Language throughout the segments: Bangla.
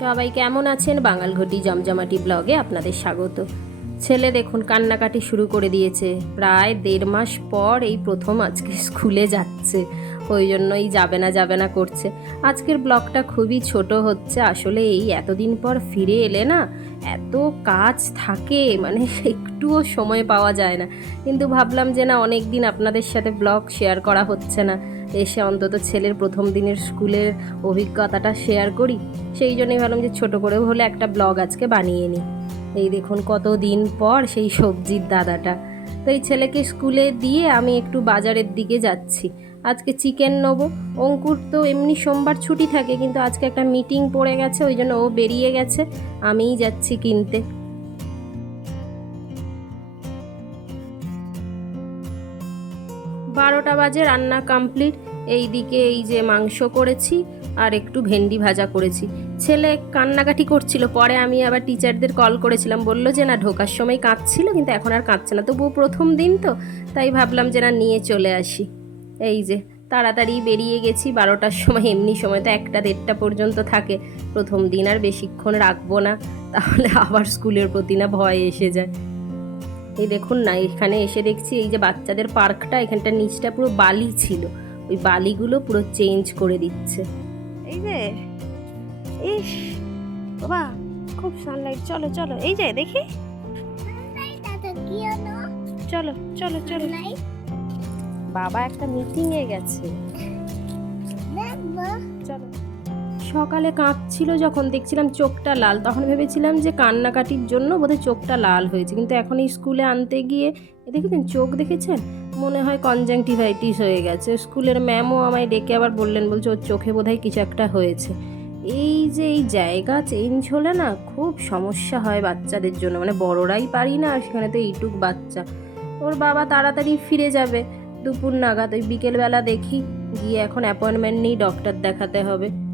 সবাই কেমন আছেন? বাঙালঘটি জমজমাটি ব্লগে আপনাদের স্বাগত। ছেলে দেখুন, কান্নাকাটি শুরু করে দিয়েছে। প্রায় দেড় মাস পর এই প্রথম আজকে স্কুলে যাচ্ছে। ওই জন্যই যাবে না যাবে না করছে। আজকের ব্লগটা খুবই ছোট হচ্ছে। আসলে এই এতদিন পর ফিরে এলে না, এত কাজ থাকে মানে একটুও সময় পাওয়া যায় না। কিন্তু ভাবলাম যে না অনেক দিন আপনাদের সাথে ব্লগ শেয়ার করা হচ্ছে না। এসে অন্তত ছেলের প্রথম দিনের স্কুলের অভিজ্ঞতাটা শেয়ার করি। সেই জন্যই ভাবলাম যে ছোট করেও হলে একটা ব্লগ আজকে বানিয়ে নিই। এই দেখুন কত দিন পর সেই সবজির দাদাটা। তো এই ছেলেকে স্কুলে দিয়ে আমি একটু বাজারের দিকে যাচ্ছি। আজকে চিকেন নেব। অঙ্কুর তো এমনি সোমবার ছুটি থাকে, কিন্তু আজকে একটা মিটিং পড়ে গেছে, ওই জন্য ও বেরিয়ে গেছে। আমিই যাচ্ছি কিনতে। বারোটা বাজে, রান্না কমপ্লিট এই দিকে এই যে মাংস করেছি আর একটু ভেন্ডি ভাজা করেছি। ছেলে কান্নাকাটি করছিল, পরে আমি আবার টিচারদের কল করেছিলাম, বলল যে, না, ঢোকার সময় কাঁদছিল, কিন্তু এখন আর কাঁদছে না। তবুও প্রথম দিন তো, তাই ভাবলাম যে, না, নিয়ে চলে আসি। এই যে, তাড়াতাড়ি বেরিয়ে গেছি, বারোটার সময়, এমনি সময় তো একটা দেড়টা পর্যন্ত থাকে। প্রথম দিন আর বেশিক্ষণ রাখব না, তাহলে আবার স্কুলের প্রতি না ভয় এসে যায়। এই দেখুন না এখানে এসে দেখছি এই যে বাচ্চাদের পার্কটা এখানটা নিচটা পুরো বালি ছিল। ওই বালিগুলো পুরো চেঞ্জ করে দিচ্ছে। এই যে ইস বাবা খুব সানলাইট চলো চলো এই যে দেখি। চলো চলো চলো। বাবা একটা মিটিংয়ে গেছে। চলো। সকালে কাঁদছিল যখন দেখছিলাম চোখটা লাল। তখন ভেবেছিলাম যে কান্নাকাটির জন্য বোধহয় চোখটা লাল হয়েছে। কিন্তু এখন এই স্কুলে আনতে গিয়ে দেখেছেন চোখ দেখেছেন? মনে হয় কনজাংটিভাইটিস হয়ে গেছে। স্কুলের ম্যামও আমায় ডেকে আবার বললেন, বলছে ওর চোখে বোধহয় কিছু একটা হয়েছে। এই যে এই জায়গা চেঞ্জ হলে না খুব সমস্যা হয় বাচ্চাদের জন্য। মানে বড়রাই পারি না, আর সেখানে তো এইটুক বাচ্চা। ওর বাবা তাড়াতাড়ি ফিরে যাবে। দুপুর নাগাদ ওই বিকেলবেলা দেখি। গিয়ে এখন অ্যাপয়েন্টমেন্ট নিই ডক্টর দেখাতে হবে।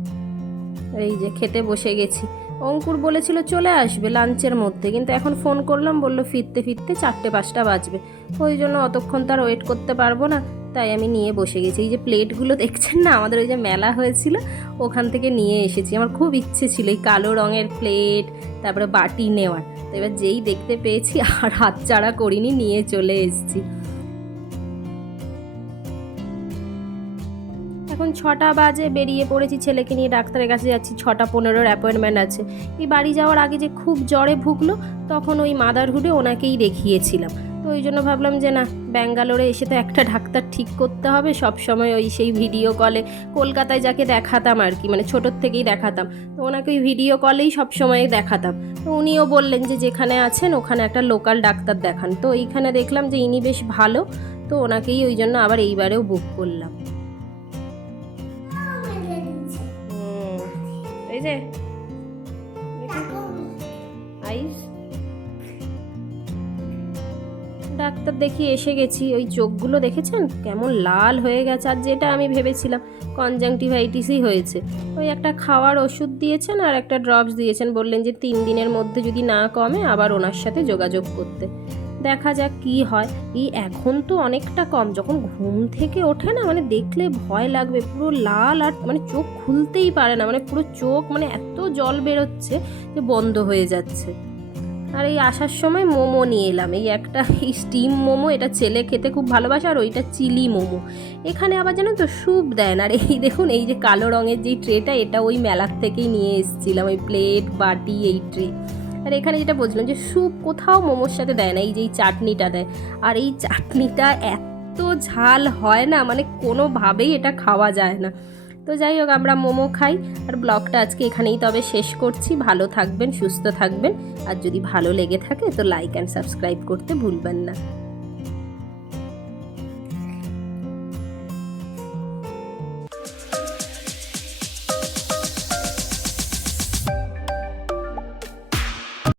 এই যে খেতে বসে গেছি। অঙ্কুর বলেছিল চলে আসবে লাঞ্চের মধ্যে, কিন্তু এখন ফোন করলাম, বলল ফিরতে ফিরতে চারটে পাঁচটা বাজবে। ওই জন্য অতক্ষণ তার ওয়েট করতে পারব না, তাই আমি নিয়ে বসে গেছি। এই যে প্লেটগুলো দেখছেন না, আমাদের ওই যে মেলা হয়েছিল, ওখান থেকে নিয়ে এসেছি। আমার খুব ইচ্ছে ছিল এই কালো রঙের প্লেট, তারপরে বাটি নেওয়ার। তো এবার যেই দেখতে পেয়েছি, আর হাতচাড়া করিনি, নিয়ে চলে এসেছি। এখন ছটা বাজে, বেরিয়ে পড়েছি, ছেলেকে নিয়ে ডাক্তারের কাছে যাচ্ছি, ছটা পনেরোর অ্যাপয়েন্টমেন্ট আছে। এই বাড়ি যাওয়ার আগে যে খুব জ্বরে ভুগলো, তখন ওই মাদারহুডে ওনাকেই দেখিয়েছিলাম। তো ওই জন্য ভাবলাম যে না, ব্যাঙ্গালোরে এসে তো একটা ডাক্তার ঠিক করতে হবে, সব সময় ওই সেই ভিডিও কলে কলকাতায় যাকে দেখাতাম আর কি মানে ছোটোর থেকেই দেখাতাম। তো ওনাকে ওই ভিডিও কলেই সব সময় দেখাতাম। তো উনিও বললেন যে যেখানে আছেন, ওখানে একটা লোকাল ডাক্তার দেখান। তো এইখানে দেখলাম যে ইনি বেশ ভালো, তো ওনাকেই ওই জন্য আবার এইবারেও বুক করলাম। যে আইস ডাক্তার দেখি এসে গেছি, ওই চোখগুলো দেখেছেন? কেমন লাল হয়ে গেছে, আর যেটা আমি ভেবেছিলাম কনজাংটিভাইটিসই হয়েছে। ওই একটা খাওয়ার ওষুধ দিয়েছেন আর একটা ড্রপস দিয়েছেন, বললেন যে তিন দিনের মধ্যে যদি না কমে, আবার ওনার সাথে যোগাযোগ করতে। দেখা যাক কি হয়। এই এখন তো অনেকটা কম। যখন ঘুম থেকে ওঠে না মানে দেখলে ভয় লাগবে। পুরো লাল আর মানে চোখ খুলতেই পারে না। মানে পুরো চোখ মানে এত জল বেরোচ্ছে যে বন্ধ হয়ে যাচ্ছে। আর এই আসার সময় মোমো নিয়ে এলাম। এই একটা এই স্টিম মোমো, এটা ছেলে খেতে খুব ভালোবাসে, আর ওইটা চিলি মোমো। এখানে আবার জানেন তো স্যুপ দেন আর এই দেখুন, এই যে কালো রঙের যেই ট্রেটা এটা ওই মেলার থেকেই নিয়ে এসেছিলাম। ওই প্লেট বাটি, এই ট্রে আর এখানে যেটা বলছিলাম যে স্যুপ কোথাও মোমোর সাথে দেয় না, এই যে এই চাটনিটা দেয়। আর এই চাটনিটা এত ঝাল হয় না মানে কোনোভাবেই এটা খাওয়া যায় না। তো যাই হোক, আমরা মোমো খাই, আর ব্লগটা আজকে এখানেই তবে শেষ করছি। ভালো থাকবেন, সুস্থ থাকবেন, আর যদি ভালো লেগে থাকে তো লাইক অ্যান্ড সাবস্ক্রাইব করতে ভুলবেন না।